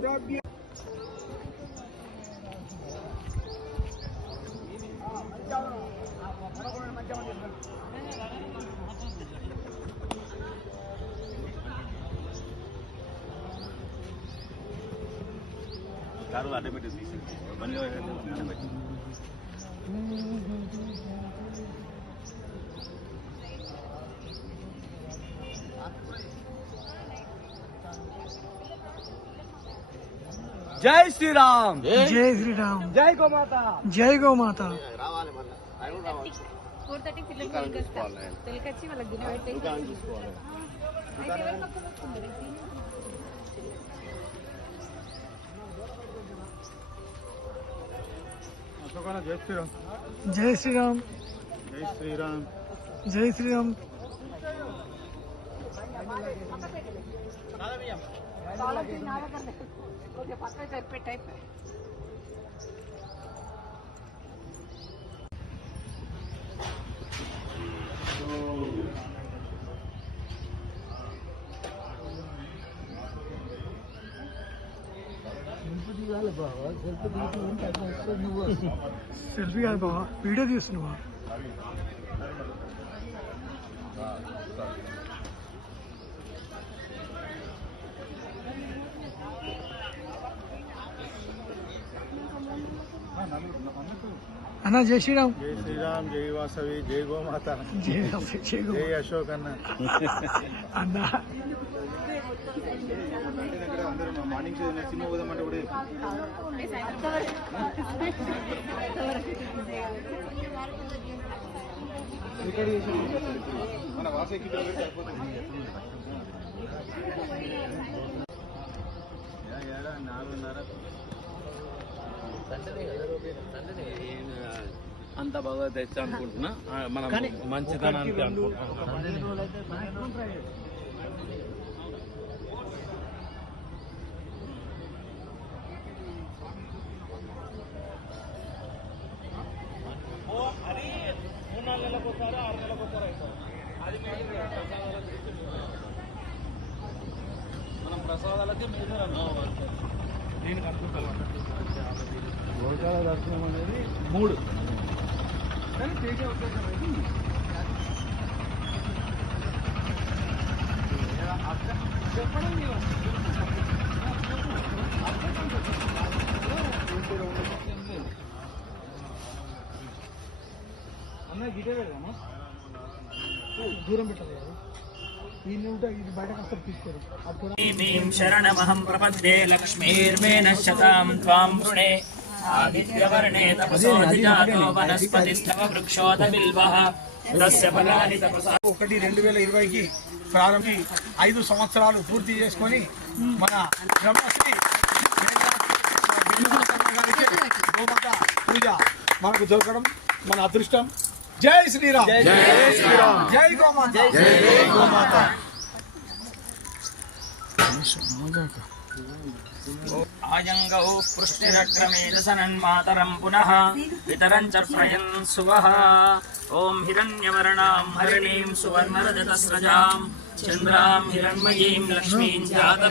సురభ్యై car అడ్డ పెట్టేసి బండిలో అడ్డ పెట్టి జై శ్రీరామ్ జై శ్రీరామ్ జై గోమాత జై గోమాత 4:30 పిల్లలు తొలికొచ్చి వాళ్ళకి గిన్నె పెట్టేసి అయితే ఎవరు పక్కన వస్తున్నారు? జై శ్రీరామ్ జై శ్రీరామ్ జై శ్రీరామ్ పక్కన సరిపెట్టి అయిపోయి సెల్ఫీ కాదు బావా, వీడియో తీస్తున్నావా? అన్న జై శ్రీరామ్. జై శ్రీరామ్ జై వాసవి జై గోమాత జై వాసవి, జై గోమాత. జై అశోక్ అన్న అన్న అందరూ మార్నింగ్ సినిమా పోదామంటే కూడా మన వాసవి కిట్లో పెట్టి అయిపోతుంది. అంత బాగా తెచ్చా అనుకుంటున్నా మనం మంచితనానికి అనుకుంటున్నాం. మనం ప్రసాదాలకి మేజర్ అన్నాం. దీనికి అనుకుంటాం గోశాల దర్శనం అనేది 3 కానీ చేసే ఉద్దేశం అనేది చెప్పడం మీరు అన్న గిటే పెడదామా దూరం పెట్టాలి కదా దీన్ని ఉంటే ఇది బయట కష్టం తీసుకోరు అప్పుడు ीं शरणमहं प्रपद्ये लक्ष्मीर्मेण शतां त्वां वृणे आदित्यवर्णे तपसोऽधिजातो वनस्पतिस्तव वृक्षोऽतबिल्वः तस्य फलानि तपसा 1/2020కి ప్రారంభి 5 సంవత్సరాలు పూర్తి చేసుకొని మన బ్రహ్మశ్రీ గారికి గోమాత పూజ మనకు దొరకడం మన అదృష్టం. జై శ్రీరామ్ జై శ్రీరామ్ జై గోమాత జై గోమాత. आयङ्गौ पृष्टिरक्रमेदसनन्मातरं पुनः पितरं च प्रयन् सुवः ॐ हिरण्यवर्णां हरिणीं सुवर्णरजतस्रजां चन्द्रां हिरण्मयीं लक्ष्मीं जात